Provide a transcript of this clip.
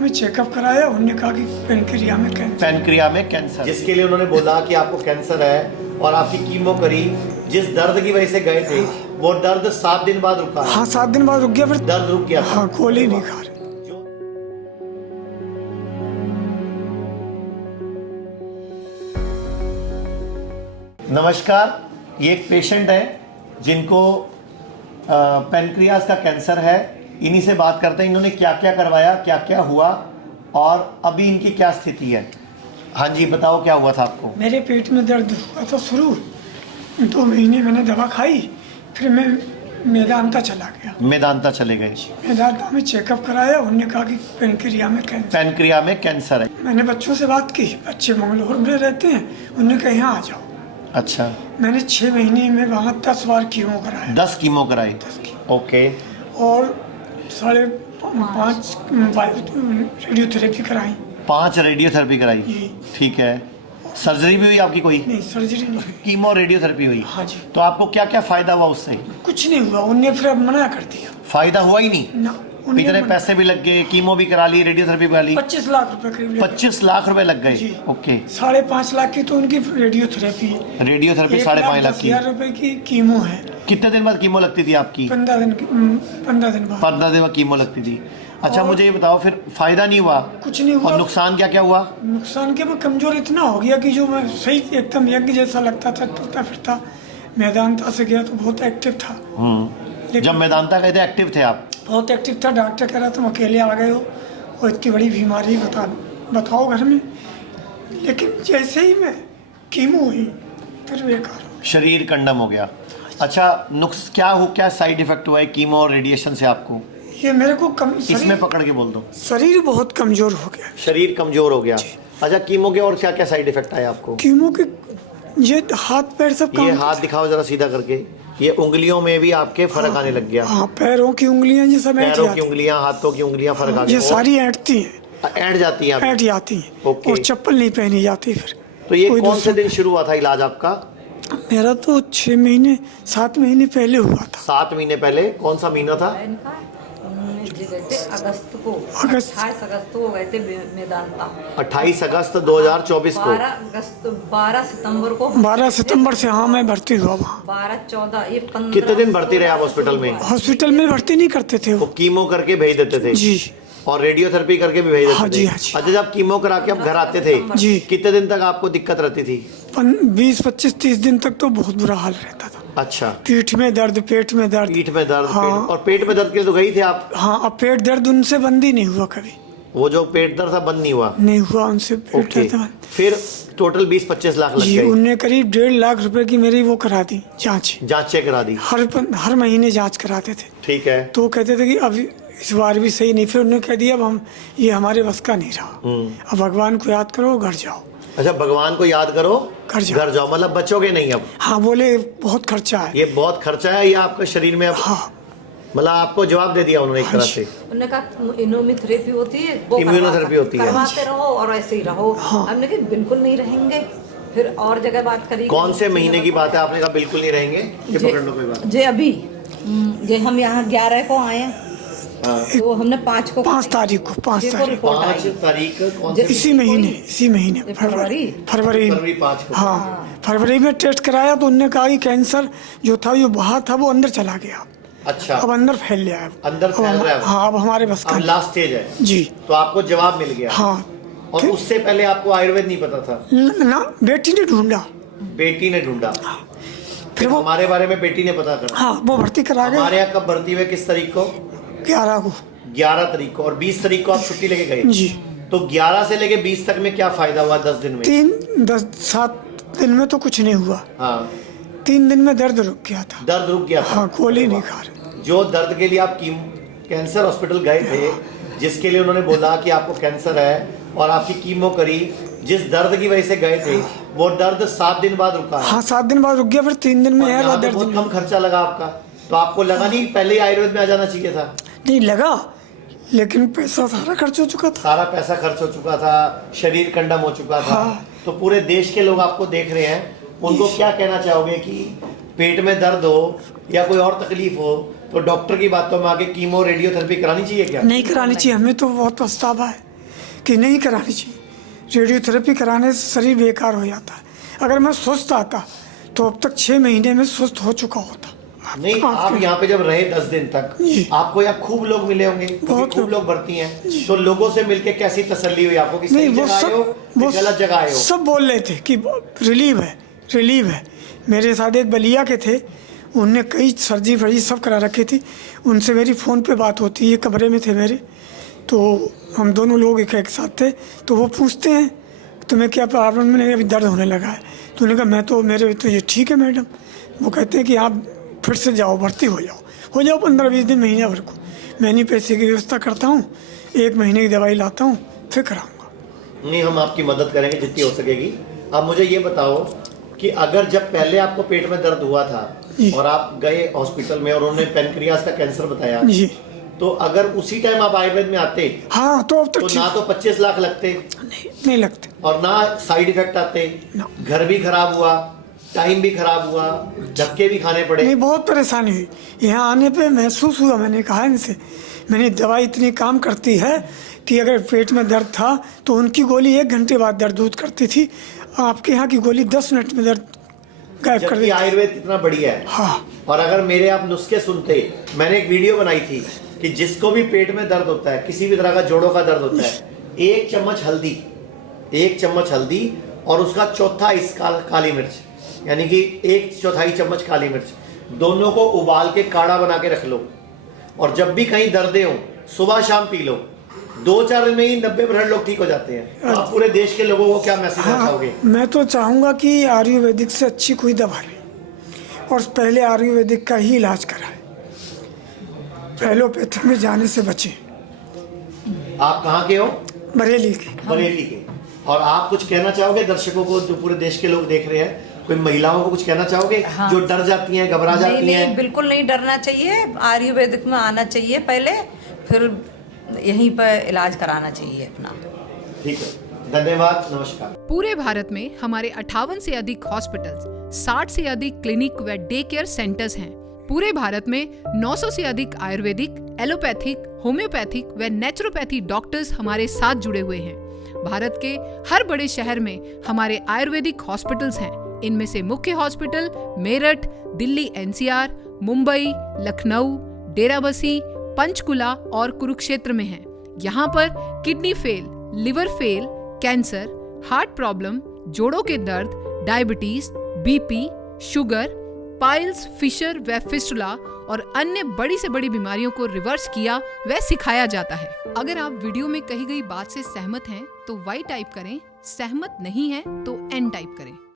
हमें चेकअप कराया, उन्होंने कहा कि पेनक्रिया में कैंसर। पेनक्रिया में कैंसर, जिसके लिए उन्होंने बोला कि आपको कैंसर है और आपकी कीमो करी। जिस दर्द की वजह से गए थे वो दर्द 7 दिन बाद रुका है। हाँ 7 दिन बाद रुक गया, फिर दर्द रुक गया था। हाँ गोली नहीं खा रहे। नमस्कार, ये एक पेशेंट है जिनको पेनक्रियास का कैंसर है। इन्हीं से बात करते हैं, इन्होंने क्या क्या करवाया, क्या क्या हुआ और अभी इनकी क्या स्थिति है। हाँ जी, बताओ क्या हुआ था आपको। मेरे पेट में दर्द हुआ था शुरू, 2 महीने मैंने दवा खाई, फिर मैं मेदांता चला गया। मेदांता चले गए। मेदांता में चेकअप कराया, उन्होंने कहा कि पेनक्रिया में कैंसर। पेनक्रिया में कैंसर है। मैंने बच्चों से बात की, बच्चे मंगलोर में रहते हैं, उन्होंने कहा यहाँ आ जाओ। अच्छा, मैंने 6 महीने में वहाँ 10 बार कीमो कराया। 10 कीमो कराई। 10 कीमो। ओके। और 5.5 रेडियोथेरेपी कराई। 5 रेडियोथेरेपी कराई। जी। ठीक है। सर्जरी भी हुई आपकी कोई? नहीं, सर्जरी नहीं। कीमो रेडियोथेरेपी हुई। हाँ जी। तो आपको क्या क्या फायदा हुआ उससे? कुछ नहीं हुआ, उन्होंने फिर अब मना कर दिया। फायदा हुआ ही नहीं ना, इतने पैसे भी लग गए, कीमो भी करा ली, रेडियोथेरेपी भी करा ली। 25 लाख रुपए करीब लगे। 25 लाख रुपए लग गए। जी। ओके। 5.5 लाख की तो उनकी रेडियोथेरेपी है। रेडियोथेरेपी 5.5 लाख की। 1,10,000 रुपए की कीमो है। कितने दिन बाद कीमो लगती थी आपकी? 15 दिन बाद। 15 दिन बाद कीमो लगती थी। अच्छा, मुझे ये बताओ, फिर फायदा नहीं हुआ? कुछ नहीं हुआ। और नुकसान क्या क्या हुआ? नुकसान के, मैं कमजोर इतना हो गया कि जो मैं सही एकदम यज्ञ जैसा लगता था, टूटता फिरता। मेदांता से गया तो बहुत एक्टिव था। जब मेदांता गए थे एक्टिव थे आप? बहुत एक्टिव था। डॉक्टर कह रहा तुम अकेले आ गए हो और इतनी बड़ी बीमारी बताओ घर में। लेकिन जैसे ही मैं कीमो हुई फिर बेकार हो। शरीर कंडम हो गया। अच्छा, क्या साइड इफेक्ट हुआ है कीमो और रेडिएशन से आपको? ये मेरे को इसमें पकड़ के बोल दो। शरीर बहुत कमजोर हो गया। शरीर कमजोर हो गया। अच्छा, कीमो के और क्या क्या साइड इफेक्ट आए आपको? कीमो के ये हाथ पैर सब ये हाथ दिखाओ जरा सीधा करके। ये उंगलियों में भी आपके फर्क आने लग गया। हाँ, पैरों की उंगलियां ये सब पैरों की उंगलियां, हाथों की उंगलियां फर्क आ गई। ये सारी ऐंठती हैं। ऐंठ जाती हैं। ऐंठ जाती हैं। ओके। और चप्पल नहीं पहनी जाती फिर। तो ये कौन से दिन शुरू हुआ था इलाज आपका? मेरा तो 6 महीने 7 महीने पहले हुआ था। 7 महीने पहले? कौन सा महीना था? अगस्त को। अगस्त। 28 अगस्त को गए थे मेदांता। 28 अगस्त 2024 को। 12 सितंबर को। 12 सितंबर से हाँ मैं भर्ती हुआ वहाँ। 12-14 ये 15। कितने दिन भर्ती रहे आप हॉस्पिटल में? हॉस्पिटल में भर्ती नहीं करते थे वो वो। कीमो करके भेज देते थे? जी। और रेडियोथेरेपी करके भी भेज देते हाँ थे? जी, हाँ जी। अच्छा, जब कीमो करा के आप घर आते थे जी। कितने दिन तक आपको दिक्कत रहती थी? 20, 25, 30 दिन तक तो बहुत बुरा हाल रहता था। अच्छा, पीठ में दर्द, पेट में दर्द। पीठ में दर्द। हाँ। और पेट में दर्द के लिए तो गई थे आप? हाँ, अब पेट दर्द उनसे बंद ही नहीं हुआ कभी। वो जो पेट दर्द था बंद नहीं हुआ? नहीं हुआ उनसे पेट ओके। दर्द बंद। फिर टोटल 20-25 लाख लग जी, गए। उनने करीब 1.5 लाख रुपए की मेरी वो करा दी जांच। जांचें करा दी? हर महीने जांच कराते थे। ठीक है। तो वो कहते थे कि अब इस बार भी सही नहीं। फिर उन्होंने कह दिया अब ये हमारे बस का नहीं रहा, अब भगवान को याद करो, घर जाओ। अच्छा, भगवान को याद करो, घर जाओ। मतलब बचोगे नहीं अब? हाँ, बोले बहुत खर्चा है। ये बहुत खर्चा है, ये आपके शरीर में अब हाँ। मतलब आपको जवाब दे दिया उन्होंने एक तरह से। उन्होंने कहा इम्यूनोथेरेपी होती है, वो इम्यूनोथेरेपी होती है। करवाते रहो और ऐसे ही रहो। हमने कहा बिल्कुल नहीं रहेंगे। फिर और जगह बात करी। कौन से महीने की बात है? आपने कहा बिल्कुल नहीं रहेंगे। ये पकड़ लो कोई बात। जे अभी जे हम यहाँ 11 को आए, तो हमने 5 को 5 तारीख को 5 तारीख 5 तारीख कौन से? इसी महीने फरवरी 5 को। हाँ, फरवरी में टेस्ट कराया तो उनने कहा कि कैंसर जो था जो बाहर था वो अंदर चला गया। अच्छा, अब अंदर फैल गया है। अंदर फैल रहा है। हाँ, अब हमारे बस का अब लास्ट स्टेज है। जी। तो आपको जवाब मिल गया। हाँ। और उससे पहले आपको आयुर्वेद नहीं पता था? ना, बेटी ने ढूंढा। बेटी ने ढूंढा। फिर वो हमारे बारे में बेटी ने पता करा। हाँ, वो भर्ती करा गए। हमारे यहाँ कब भर्ती हुए? किस तारीख को? 11 को। 11 तारीख को। और 20 तारीख को आप छुट्टी लेके गए? जी। तो 11 से लेके 20 तक में क्या फायदा हुआ 10 दिन में? 7 दिन में तो कुछ नहीं हुआ। हाँ। 3 दिन में दर्द रुक गया था। दर्द रुक गया था? हाँ, गोली नहीं खा रहे। जो दर्द के लिए आप कैंसर हॉस्पिटल गए थे, जिसके लिए उन्होंने बोला कि आपको कैंसर है और आपकी कीमो करी, जिस दर्द की वजह से गए थे वो दर्द 7 दिन बाद रुका है। हाँ, 7 दिन बाद रुक गया, फिर 3 दिन में और है यहाँ पे दर्द बहुत कम खर्चा लगा आपका। तो आपको लगा नहीं पहले ही आयुर्वेद में आ जाना चाहिए था? नहीं लगा, लेकिन पैसा सारा खर्च हो चुका था। सारा पैसा खर्च हो चुका था, शरीर कंडम हो चुका था। हाँ। तो पूरे देश के लोग आपको देख रहे हैं, उनको क्या कहना चाहोगे कि पेट में दर्द हो या कोई और तकलीफ हो तो डॉक्टर की बातों में आके कीमो रेडियोथेरेपी करानी चाहिए क्या? नहीं करानी चाहिए, हमें तो बहुत पछतावा है। कि नहीं करानी चाहिए। रेडियोथेरेपी कराने से शरीर बेकार हो जाता है। अगर मैं स्वस्थ आता तो अब तक 6 महीने में स्वस्थ हो चुका होता। नहीं, आप यहाँ पे जब रहे 10 दिन तक, जी। आपको यहाँ खूब लोग मिले होंगे, बहुत खूब लोग भर्ती हैं, तो लोगों से मिलके कैसी तसल्ली हुई आपको कि सही जगह आए हो कि गलत जगह आए हो? सब बोल रहे थे कि रिलीव है, रिलीव है। मेरे साथ एक बलिया के थे, उनने कई सर्जरी फर्जी सब करा रखी थी। उनसे मेरी फ़ोन पे बात होती है, कमरे में थे मेरे, तो हम दोनों लोग एक साथ थे। तो वो पूछते हैं तुम्हें क्या प्रॉब्लम? मैंने अभी दर्द होने लगा है। तो उन्होंने कहा मैं तो मेरे तो ये ठीक है मैडम। वो कहते हैं कि आप फिर से जाओ, भर्ती हो जाओ 15-20 दिन, महीने भर को। मैं नहीं पैसे की व्यवस्था करता हूँ, 1 महीने की दवाई लाता हूँ, फिर कराऊँगा। नहीं, हम आपकी मदद करेंगे जितनी हो सकेगी। आप मुझे ये बताओ कि अगर जब पहले आपको पेट में दर्द हुआ था और आप गए हॉस्पिटल में और उन्होंने पेनक्रियास का कैंसर बताया जी, तो अगर उसी टाइम आप आयुर्वेद में आते हाँ तो अब तो तक ना तो 25 लाख लगते नहीं लगते और ना साइड इफेक्ट आते, ना। घर भी खराब हुआ, टाइम भी खराब हुआ, धक्के भी खाने पड़े। नहीं, बहुत परेशानी हुई। यहाँ आने पे महसूस हुआ, मैंने कहा इनसे, मैंने दवाई इतनी काम करती है कि अगर पेट में दर्द था तो उनकी गोली 1 घंटे बाद दर्द दूर करती थी, आपके यहाँ की गोली 10 मिनट में दर्द गायब कर जबकि देती। आयुर्वेद कितना बढ़िया है। हाँ, और अगर मेरे आप नुस्खे सुनते, मैंने एक वीडियो बनाई थी कि जिसको भी पेट में दर्द होता है, किसी भी तरह का जोड़ों का दर्द होता है, 1 चम्मच हल्दी और उसका चौथा इस काली मिर्च, यानी कि 1/4 चम्मच काली मिर्च, दोनों को उबाल के काढ़ा बना के रख लो और जब भी कहीं दर्दे हो सुबह शाम पी लो। 2-4 दिन में ही 90% लोग ठीक हो जाते हैं। आप पूरे देश के लोगों को क्या मैसेज देना चाहोगे? मैं तो चाहूँगा कि आयुर्वेदिक से अच्छी कोई दवा नहीं और पहले आयुर्वेदिक का ही इलाज कराए, एलोपैथिक में जाने से बचे। आप कहाँ के हो? बरेली के। बरेली के। और आप कुछ कहना चाहोगे दर्शकों को जो पूरे देश के लोग देख रहे हैं? कोई महिलाओं को कुछ कहना चाहोगे? हाँ। जो डर जाती हैं, घबरा जाती हैं? नहीं, बिल्कुल नहीं डरना चाहिए। आयुर्वेदिक में आना चाहिए पहले, फिर यहीं पर इलाज कराना चाहिए अपना। ठीक है, धन्यवाद, नमस्कार। पूरे भारत में हमारे 58 से अधिक हॉस्पिटल्स, 60 से अधिक क्लिनिक व डे केयर सेंटर्स हैं। पूरे भारत में 900 से अधिक आयुर्वेदिक, एलोपैथिक, होम्योपैथिक व नेचुरोपैथी डॉक्टर्स हमारे साथ जुड़े हुए हैं। भारत के हर बड़े शहर में हमारे आयुर्वेदिक हॉस्पिटल्स हैं। इनमें से मुख्य हॉस्पिटल मेरठ, दिल्ली NCR, मुंबई, लखनऊ, डेराबसी, पंचकुला और कुरुक्षेत्र में हैं। यहाँ पर kidney fail, liver fail, cancer, heart problem, जोड़ों के दर्द, diabetes, BP, sugar, piles, fissure व फिस्टुला और अन्य बड़ी से बड़ी बीमारियों को रिवर्स किया व सिखाया जाता है। अगर आप वीडियो में कही गई बात से सहमत हैं तो Y टाइप करें, सहमत नहीं हैं तो N टाइप करें।